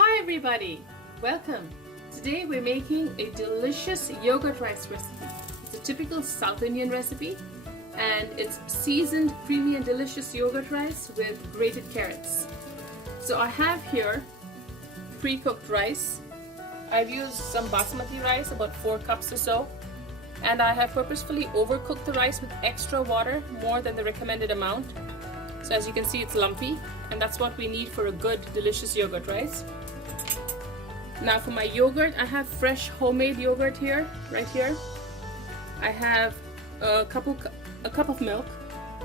Hi everybody, welcome. Today we're making a delicious yogurt rice recipe. It's a typical South Indian recipe and it's seasoned, creamy and delicious yogurt rice with grated carrots. So I have here pre-cooked rice. I've used some basmati rice, about 4 cups or so, and I have purposefully overcooked the rice with extra water, more than the recommended amount. So as you can see, it's lumpy, and that's what we need for a good, delicious yogurt rice. Now for my yogurt, I have fresh homemade yogurt here, right here. I have a cup of milk,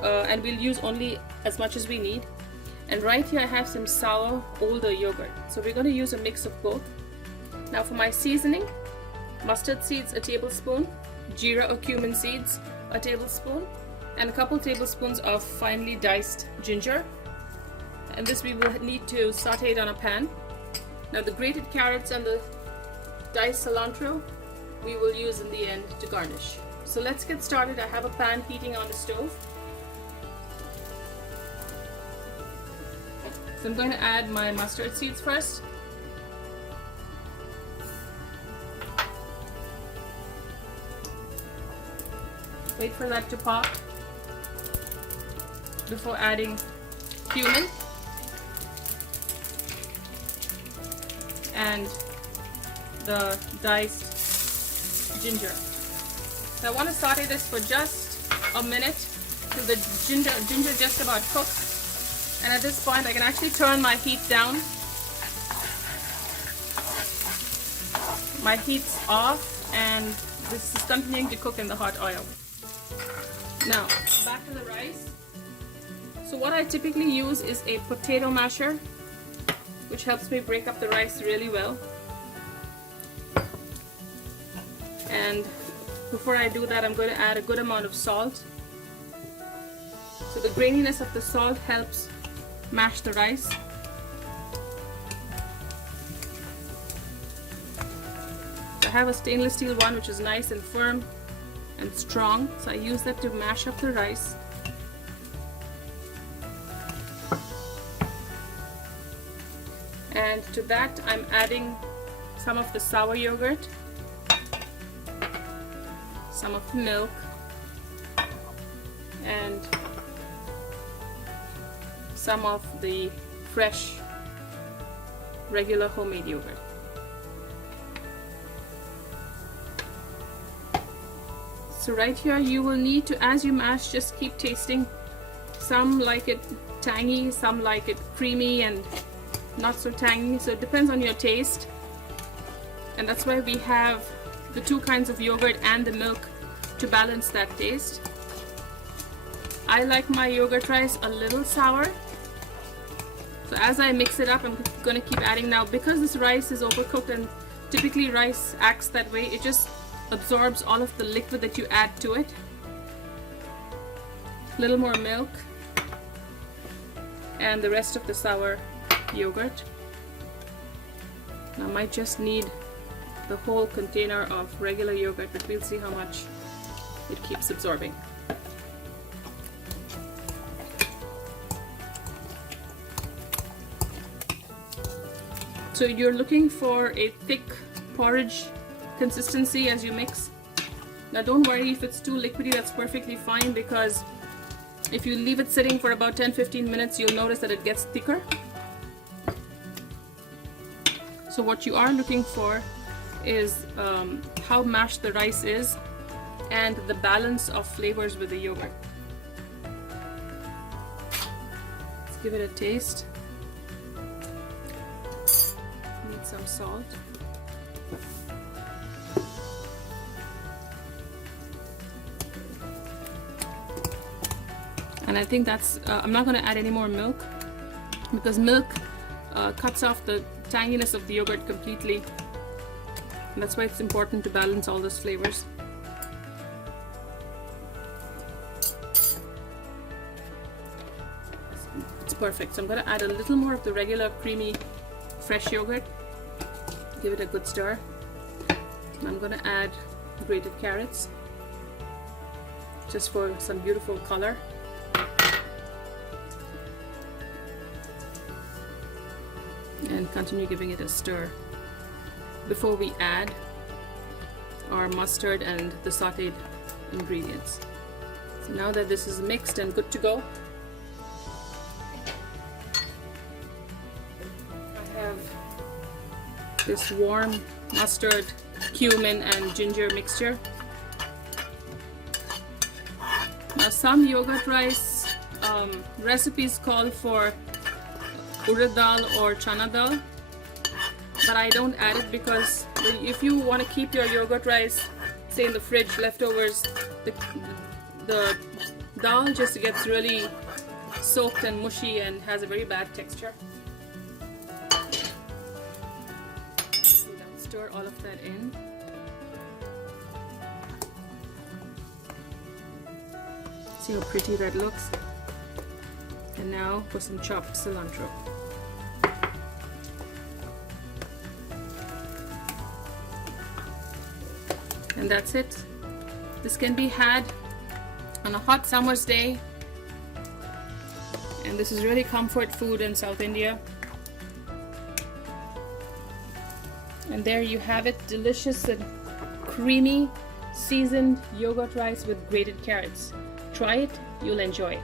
and we'll use only as much as we need. And right here I have some sour, older yogurt. So we're going to use a mix of both. Now for my seasoning, mustard seeds, a tablespoon, jeera or cumin seeds, a tablespoon, and a couple tablespoons of finely diced ginger. And this we will need to saute it on a pan. Now the grated carrots and the diced cilantro we will use in the end to garnish. So let's get started. I have a pan heating on the stove. So I'm going to add my mustard seeds first. Wait for that to pop before adding cumin and the diced ginger. So I want to saute this for just a minute till the ginger just about cooks. And at this point I can actually turn my heat down. My heat's off and this is continuing to cook in the hot oil. Now back to the rice. So what I typically use is a potato masher, which helps me break up the rice really well. And before I do that, I'm going to add a good amount of salt. So the graininess of the salt helps mash the rice. I have a stainless steel one which is nice and firm and strong, so I use that to mash up the rice. And to that I'm adding some of the sour yogurt, some of the milk, and some of the fresh regular homemade yogurt. So right here you will need to, as you mash, just keep tasting. Some like it tangy, some like it creamy and not so tangy, so it depends on your taste. And that's why we have the 2 kinds of yogurt and the milk to balance that taste. I like my yogurt rice a little sour, so as I mix it up I'm going to keep adding. Now because this rice is overcooked, and typically rice acts that way, it just absorbs all of the liquid that you add to it. A little more milk and the rest of the sour yogurt. I might just need the whole container of regular yogurt, but we'll see how much it keeps absorbing. So you're looking for a thick porridge consistency as you mix. Now don't worry if it's too liquidy, that's perfectly fine, because if you leave it sitting for about 10-15 minutes you'll notice that it gets thicker. So what you are looking for is how mashed the rice is and the balance of flavors with the yogurt. Let's give it a taste. Need some salt. And I think that's, I'm not going to add any more milk, because milk cuts off the tanginess of the yogurt completely. And that's why it's important to balance all those flavors. It's perfect. So I'm going to add a little more of the regular creamy fresh yogurt. Give it a good stir. And I'm going to add grated carrots just for some beautiful color. and continue giving it a stir before we add our mustard and the sauteed ingredients. So now that this is mixed and good to go, I have this warm mustard, cumin and ginger mixture. Now some yogurt rice recipes call for urad dal or chana dal, but I don't add it because if you want to keep your yogurt rice, say in the fridge, leftovers, the dal just gets really soaked and mushy and has a very bad texture. Stir all of that in. See how pretty that looks. And now for some chopped cilantro. And that's it. This can be had on a hot summer's day, and this is really comfort food in South India. And there you have it, delicious and creamy seasoned yogurt rice with grated carrots. Try it, you'll enjoy it.